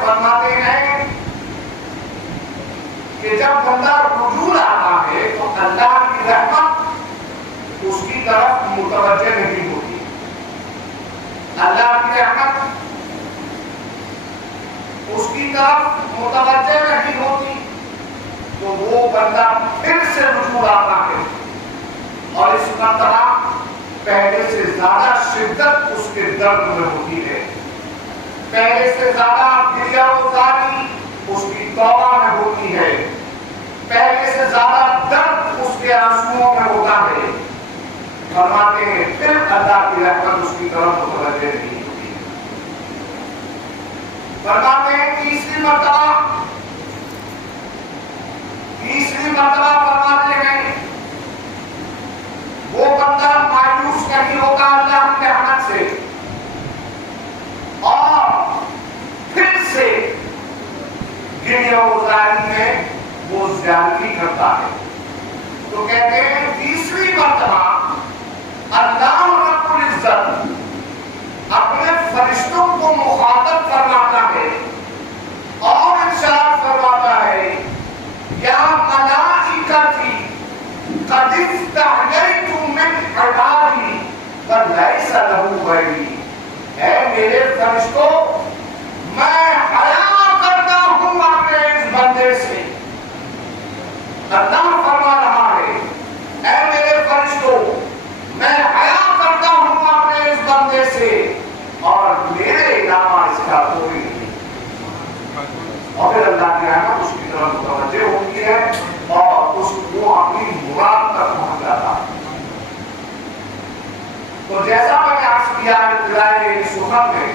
فرماتے ہیں کہ جب بندہ رجوع لاتا اس کی طرف متوجہ نہیں ہوتی تو وہ بندہ پھر سے رجوع آتا ہے، اور اس مرتبہ پہلے سے زیادہ شدت اس کے درد میں ہوتی ہے، پہلے سے زیادہ گریہ وزاری اس کی توبہ میں ہوتی ہے، پہلے سے زیادہ درد اس کے آنسوؤں میں ہوتا ہے۔ فرماتے ہیں پھر اللہ کی رحمت اس کی طرف متوجہ نہیں ہوتی۔ فرماتے ہیں تیسری مرتبہ فرماتے ہیں وہ بندہ مایوس نہیں ہوتا اللہ کی رحمت سے، اور پھر سے گریہ وزاری میں وہ زیادتی کرتا ہے۔ تو کہتے ہیں تیسری مرتبہ اللہ رب العزت اپنے فرشتوں کو مخاطب فرماتا ہے اور ارشاد فرماتا ہے یا ملائکتی قد استحییت من عبادی فلیس لہ غیری، اے میرے فرشتوں میں حیا کرتا ہوں اپنے اس بندے سے۔ اللہ فرما رہا ہے اے میرے فرشتوں میں حیا کرتا ہوں اپنے اس بندے سے، اور میرے علاوہ اس کا کوئی نہیں۔ اور پھر اللہ کی رحمت اس کی طرف متوجہ ہوتی ہے اور اس کو اپنی مراد تک پہنچ جاتا ہے۔ تو جیسا میں نے عرض کیا ابتدائی سخن میں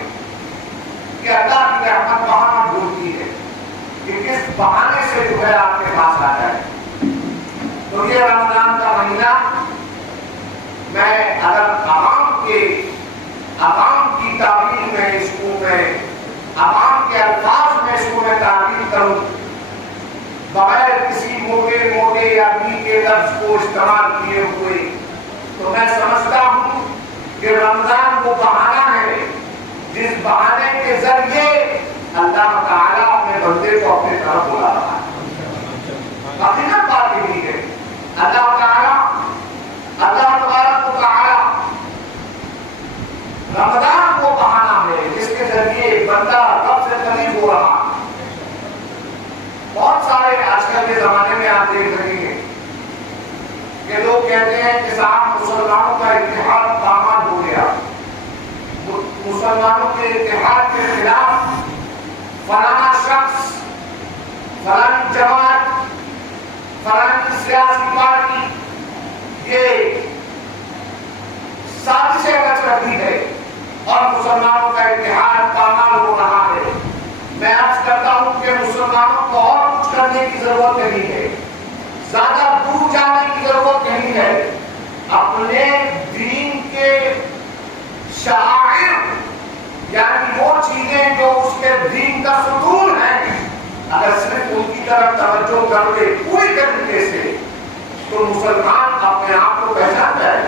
کہ اللہ کی رحمت وہاں ڈھونڈتی ہے کہ کس بہانے سے جو ہے آپ کے پاس آ جائے۔ تو یہ رمضان کا مہینہ میں اگر عوام کی تعبیر میں اس کو میں عوام کے الفاظ میں اس کو میں تعبیر کروں بغیر کسی موٹے یا کے لفظ کو استعمال کیے ہوئے، تو میں سمجھتا ہوں کہ رمضان وہ بہانہ ہے جس بہانے کے ذریعے اللہ تعالیٰ اپنے بندے کو اپنے طرف بلا رہا ہے۔ حقیقت بات یہی ہے، اللہ تبارک و تعالیٰ رمضان وہ بہانہ ہے جس کے ذریعے بندہ رب سے قریب ہو رہا ہے۔ بہت سارے آج کل کے زمانے میں آپ دیکھ رہے ہیں کہ لوگ کہتے ہیں کہ صاحب مسلمانوں کا اتحاد پامال ہو گیا، مسلمانوں کے اتحاد کے خلاف فلانا شخص، فلانی جماعت، فلانی سیاسی پارٹی یہ سازشیں رچ رہی ہے اور مسلمانوں کا اتحاد پامال ہو رہا ہے۔ میں عرض کرتا ہوں کہ مسلمانوں کو اور کچھ کرنے کی ضرورت نہیں ہے، زیادہ دور جانے کی ضرورت نہیں ہے۔ اپنے دین کے شعائر یعنی وہ چیزیں جو اس کے دین کا ستون ہے، اگر صرف ان کی طرف توجہ کر لے پوری طریقے سے تو مسلمان اپنے آپ کو پہچان جائے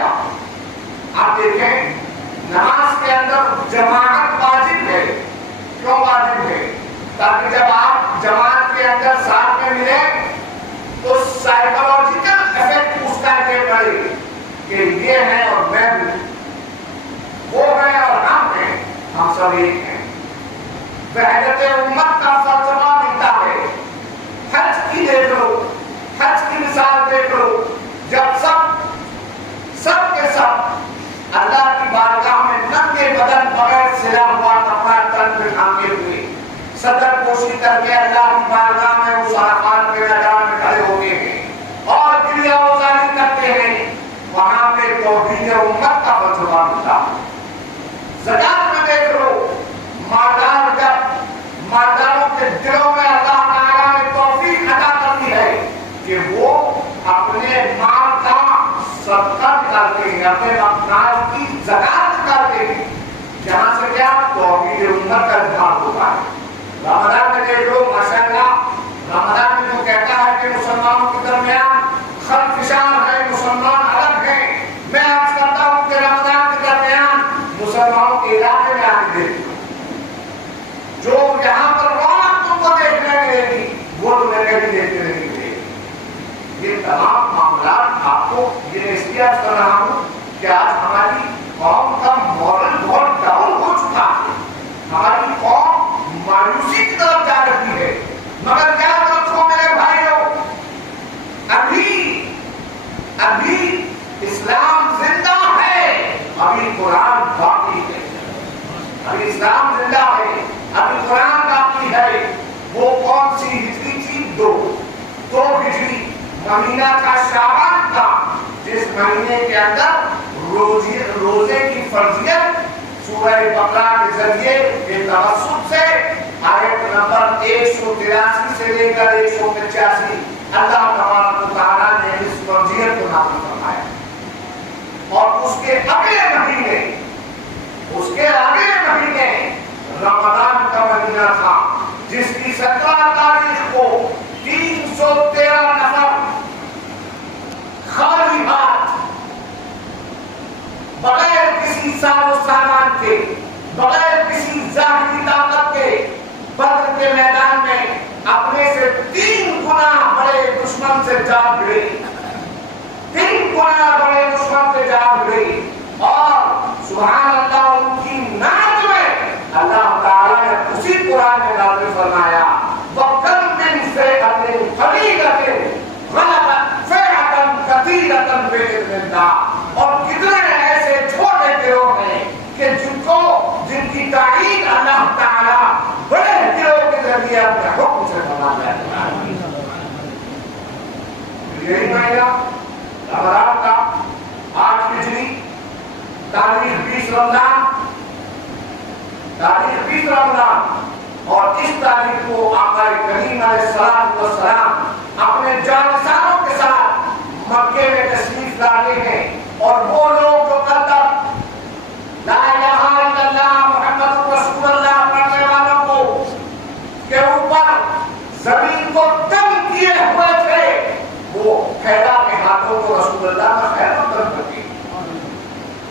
گا۔ آپ دیکھیں نماز کے اندر جماعت واجب ہے۔ کیوں واجب ہے؟ تاکہ جب آپ جماعت کے اندر ساتھ میں ملیں تو سائیکولوجیکل ایفیکٹ اس کا یہ پڑے کہ یہ ہے اور میں ہوں، وہ ہے اور ہم ہیں، ہم سب ایک ہیں۔ وحدت امت کا فلسفہ ملتا ہے۔ حج کی دیکھ لو، حج کی مثال دیکھ لو، جب سب کے سب اللہ کی بارگاہ میں ننگے بدن بغیر سلا ہوا کپڑا تن پہ ڈھانکے ہوئے صدر پوشی کر کے اللہ کی بارگاہ میں اس عرفات کے میدان میں کھڑے ہوئے ہیں اور گریہ وزاری کرتے ہیں، وہاں پہ توحید امت کا فلسفہ ملتا ہے۔ زکات میں دیکھ لو، مالداروں کے دلوں میں اللہ تعالیٰ نے توفیق عطا کرتی ہے کہ وہ اپنے مال کا صدقہ نکالتے ہیں، اپنے مال کی زکات نکالتے ہیں، جہاں سے کیا توحید امت کا اظہار ہوتا ہے۔ رمضان میں دیکھ لو ماشاءاللہ، رمضان میں جو کہتا ہے کہ مسلمانوں کے درمیان خلفشار ہے، مسلمان الگ ہیں، میں عرض کرتا ہوں کہ رمضان کے درمیان مسلمانوں کے علاقے میں آنے دیکھ لو، جو یہاں پر رونق تم کو دیکھنے ملے گی وہ تمہیں کہیں دیکھنے نہیں ملے گی۔ یہ تمام معاملات آپ کو یہ اس لیے عرض کر رہا ہوں کہ آج ہماری قوم کا مورل بہت ڈاؤن ہو چکا ہے۔ ہماری قوم مایوسی کی طرف جا رہی ہے، مگر یاد رکھو میرے بھائیوں، ابھی اسلام زندہ ہے، ابھی قرآن باقی ہے، ابھی اسلام زندہ ہے، ابھی قرآن باقی ہے۔ وہ کون سی ہجری تھی؟ دو ہجری، مہینہ کا شعبان تھا، جس مہینے کے اندر روزے کی فرضیت سورہ بقرہ کے ذریعے کے توسط سے آیت نمبر 183 سے لے کر 185 اللہ تبارک و تعالیٰ نے اس فرضیت کو نافذ فرمایا۔ اور اس کے اگلے مہینے رمضان کا مہینہ تھا، جس کی 17 تاریخ کو 313 نفر خالی ہاتھ، بغیر کسی ساز و سامان کے، بغیر کسی ظاہری طاقت کے، بدر کے میدان میں اپنے سے 3 گنا بڑے دشمن سے جا بھڑے، 3 گنا بڑے دشمن سے جا بھڑے، اور سبحان اللہ ان کی نعت میں اللہ تعالیٰ نے اسی قرآن میں نازل فرمایا وَكَمْ مِنْ فِئَةٍ قَلِيلَةٍ غَلَبَتْ فِئَةً كَثِيرَةً بِإِذْنِ اللَّهِ، اور کتنے ایسے چھوٹے گروہ ہیں کہ جن کی تائید اللہ تعالیٰ بڑے گروہ کے ذریعے اپنے حکم سے فرما دیتا ہے۔ یہی مہینہ رمضان کا 8 ہجری، تاریخ 20 رمضان، اور اس تاریخ کو آقا کریم علیہ السلام اپنے جانشانوں کے ساتھ مکے میں تشریف لاتے ہیں، اور وہ لوگ جو کل تک لا الہ الا اللہ محمد رسول اللہ پڑھنے والوں کو کے اوپر زمین کو تنگ کیے ہوئے تھے، وہ خیرہ کے ہاتھوں کو رسول اللہ کا خیر مقدم کرتے،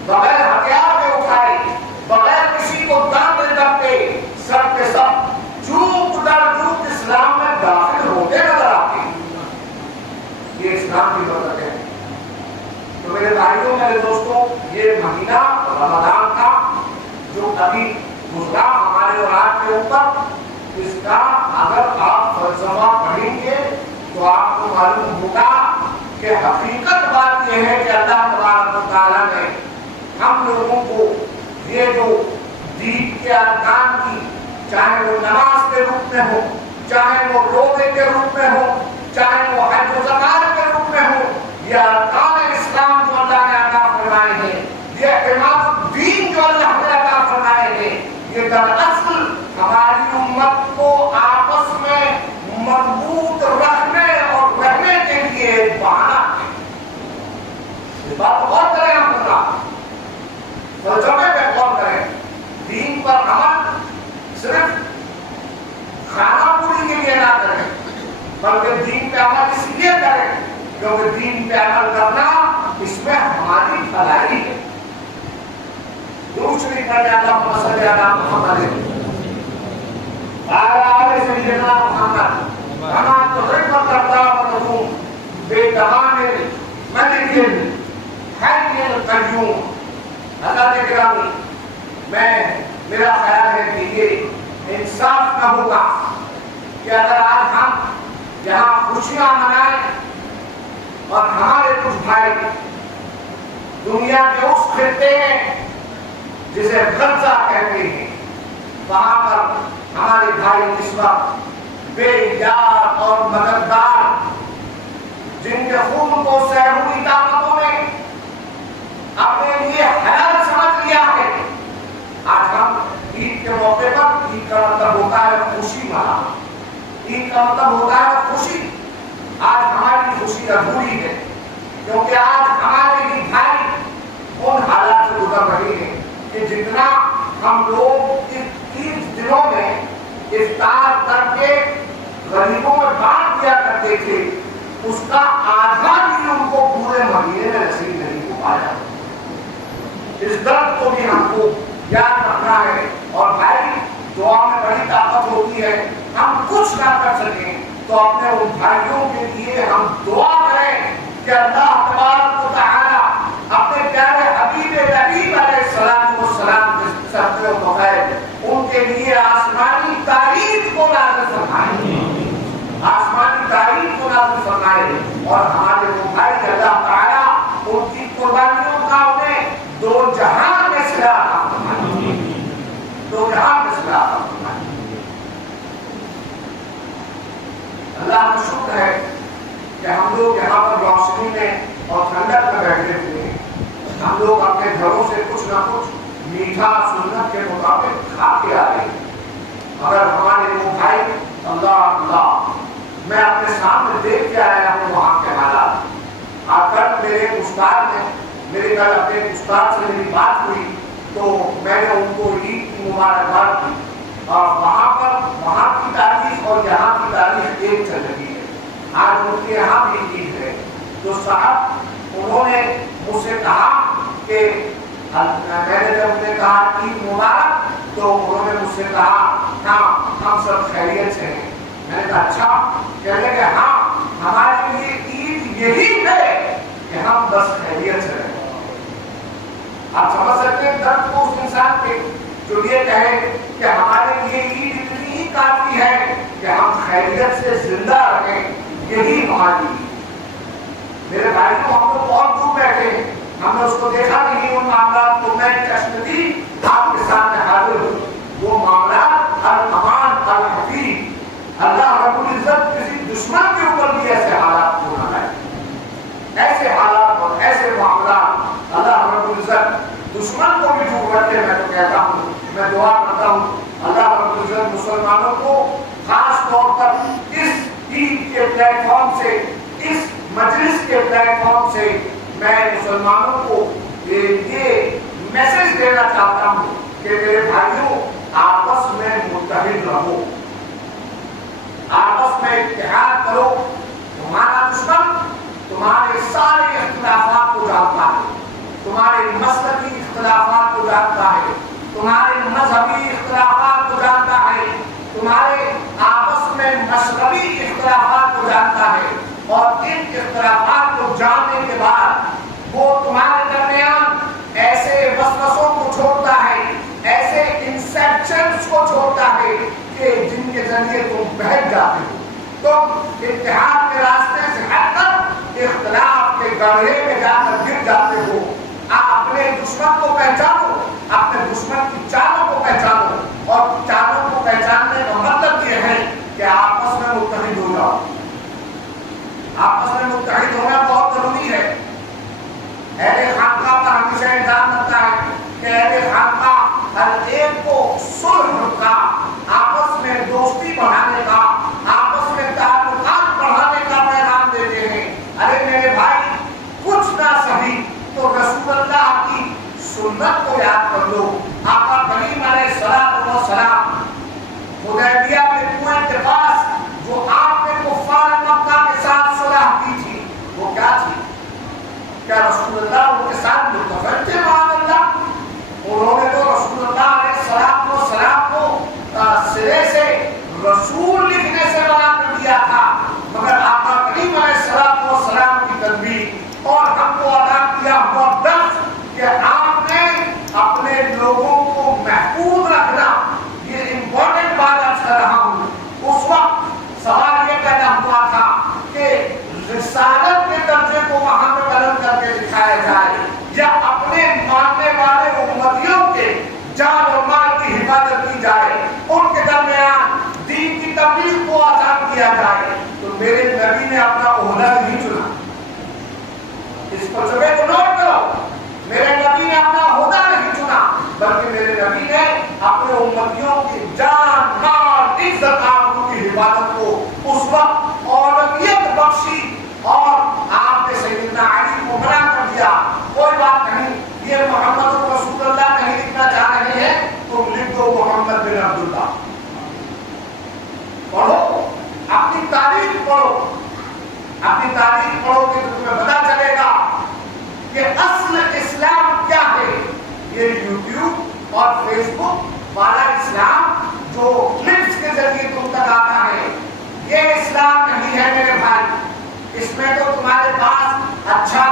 بغیر ہتھیار کے اٹھائے، بغیر کسی کو دم کرتے، سب کے سب چوک در چوک اسلام میں داخل ہوتے نظر آتے۔ یہ اسلام کی برکت ہے۔ تو میرے بھائیوں، میرے دوستوں، یہ مہینہ رمضان کا جو ابھی گزرا ہمارے اور آپ کے اوپر، اس کا اگر آپ فلسفہ پڑھیں گے تو آپ کو معلوم ہوگا کہ حقیقت بات یہ ہے کہ اللہ تبارک و تعالیٰ نے ہم لوگوں کو یہ جو دین کے ارکان کی، چاہے وہ نماز کے روپ میں ہو، چاہے وہ روزے کے روپ میں ہو، چاہے وہ حج و زکات کے روپ میں ہو، یہ ارکان اسلام جو اللہ نے عطا فرمائے ہیں، یہ عماد الدین جو اللہ نے عطا فرمائے ہیں، یہ دراصل ہماری امت کو آپس میں مضبوط رکھنے اور رہنے کے لیے ایک بہانہ ہے۔ یہ بات غور کریں، ہم پورا فلسفے پہ غور کریں۔ دین پر عمل صرف کھانا پوری کے لیے نہ کریں، بلکہ دین پہ عمل اس لیے کریں کیونکہ دین پہ عمل کرنا اس میں ہماری بھلائی ہے۔ درود شریف پڑھیں، اللہم صلی علی محمد وعلی آل سیدنا محمد کما تحب وترضى وتقوم بتمام الملك الحي القيوم۔ حضرات گرامی، میرا خیال ہے کہ یہ انصاف نہ ہوگا کہ اگر آج ہم یہاں خوشیاں منائیں اور ہمارے کچھ بھائی دنیا کے اس خطے میں جسے غزہ کہتے ہیں، وہاں پر ہمارے بھائی اس وقت بے یار اور مددگار، جن کے خون کو سیہونی طاقتوں نے اپنے لیے حلال سمجھ لیا ہے، آج ہم عید کے موقع پر، عید کا مطلب ہوتا ہے خوشی منانا، عید کا مطلب ہوتا ہے خوشی۔ آج ہماری خوشی ادھوری ہے کیونکہ آج ہمارے ہی بھائی ان حالات سے گزر رہے ہیں کہ جتنا ہم لوگ اس دنوں میں افطار کر کے غریبوں میں بانٹ دیا کرتے تھے، اس کا آدھا بھی ان کو پورے مہینے میں نصیب نہیں ہو پایا۔ اس درد کو بھی ہم کو یاد رکھنا ہے، اور بھائی دعا میں بڑی طاقت ہوتی ہے۔ ہم کچھ نہ کر سکیں تو اپنے ان بھائیوں کے لیے ہم دعا کریں کہ اللہ تبارک و تعالی اپنے پیارے حبیب نبی علیہ السلام کے صدقے و بخیر ان کے لیے استاد سے میری بات ہوئی تو میں نے ان کو عید کی مبارکباد دی. وہاں کی تاریخ اور یہاں کی تاریخ ایک چل رہی ہے. آج ان کے یہاں بھی عید ہے. تو صاحب انہوں نے مجھ سے کہا کہ میں نے جب انہیں کہا عید مبارک تو انہوں نے مجھ سے کہا ہاں ہم سب خیریت سے ہیں. میں نے کہا اچھا. کہنے کہ ہاں ہمارے لیے عید یہی ہے کہ ہم بس خیریت سے رہیں. آپ سمجھ سکتے ہیں درد کو اس انسان کے جو یہ کہے کہ ہمارے لیے عید اتنی ہی کافی ہے کہ ہم خیریت سے زندہ رہیں. یہی ہماری عید. میرے بھائی کو ہم لوگ بہت دور بیٹھے ہیں, ہم نے اس کو دیکھا نہیں ان معاملات کو. میں چشمدی آپ کے سامنے حاضر ہوں. وہ معاملات الامان الحفیظ اللہ رب العزت کسی دشمن کے اوپر بھی ایسے حالات کو نہ لائے. ایسے حالات اور ایسے معاملات اللہ رب العزت دشمن کو بھی دور رکھے. میں تو کہتا ہوں, میں دعا کرتا ہوں اللہ رب العزت مسلمانوں کو خاص طور پر اس عید کے پلیٹ فارم سے, اس مجلس کے پلیٹ فارم سے میں مسلمانوں کو یہ میسج دینا چاہتا ہوں کہ میرے بھائیوں آپس میں متحد رہو, آپس میں اتحاد کرو. تمہارا دشمن تمہارے سارے اختلافات کو جانتا ہے, تمہارے مسلکی اختلافات کو جانتا ہے, تمہارے مذہبی اختلافات کو جانتا ہے, تمہارے آپس میں مشربی اختلافات کو جانتا ہے. اور ان اختلافات کو جاننے کے بعد وہ تمہارے درمیان ایسے وسوسوں کو چھوڑتا ہے, ایسے انسیپشنز کو چھوڑتا ہے کہ جن کے ذریعے تم بہک جاتے ہو. تم اتحاد کے راستے سے ہٹ کر اختلاف کے گڑھے میں جا کر گر جاتے ہو. آپ اپنے دشمن کو پہچانو, اپنے دشمن کی چالوں کو پہچانو, اور چالوں کو پہچاننے کا مطلب یہ ہے کہ آپس میں متحد ہو جاؤ. آپس میں متحد ہونا بہت ضروری ہے. اہل خانقاہ پر ہمیشہ الزام لگتا ہے کہ اہل خانقاہ ہر ایک کو صلح کا, آپس میں دوستی بڑھانے کا, آپس میں تعلقات بڑھانے کا پیغام دیتے ہیں. ارے میرے بھائی کچھ نہ صحیح تو رسول اللہ کی سنت کو یاد کر لو. آقا کریم علیہ الصلوۃ والسلام حدیبیہ کے کنویں کے پاس جو آپ نے کفار مکہ کے ساتھ صلح کی تھی وہ کیا تھی؟ کیا رسول اللہ ان کے ساتھ متفق تھے؟ معاذ اللہ. انہوں نے تو رسول اللہ علیہ السلام کو سرے سے رسول لکھنے سے منع کر دیا تھا, مگر آقا کریم علیہ السلام کی تنبیہ اور ہم کو ادا کیا ہوا درس کہ آپ نے اپنے لوگوں کو محفوظ رکھنا, یہ امپورٹنٹ بات عرض کر رہا ہوں. اس وقت سوال یہ پیدا ہوا تھا کہ رسالت کے درجے کو وہاں پہ بلند کر کے دکھایا جائے یا اپنے ماننے والے امتیوں کے جان اور مال کی حفاظت کی جائے, ان کے درمیان دین کی تبلیغ کو آسان کیا جائے. تو میرے نبی نے اپنا عہدہ نہیں چنا. اس فلسفے کو نوٹ کرو, میرے نبی نے اپنا عہدہ نہیں چنا بلکہ میرے نبی نے اپنے امتیوں کی جان مال عزت آبرو کی حفاظت کو اس وقت اولویت بخشی اور آپ نے سیدنا علی کو منع کر دیا. کوئی بات نہیں, یہ محمد رسول اللہ نہیں لکھنا چاہ رہے ہیں, تم لکھ دو محمد بن عبداللہ. پڑھو, اپنی تاریخ پڑھو, اپنی تاریخ پڑھو کہ تمہیں پتا چلے گا کہ اصل اسلام کیا ہے. یہ یوٹیوب اور فیس بک والا اسلام جو کلپس کے ذریعے تم تک آتا ہے, یہ اسلام نہیں ہے میرے بھائی. اس میں تو تمہارے پاس اچھا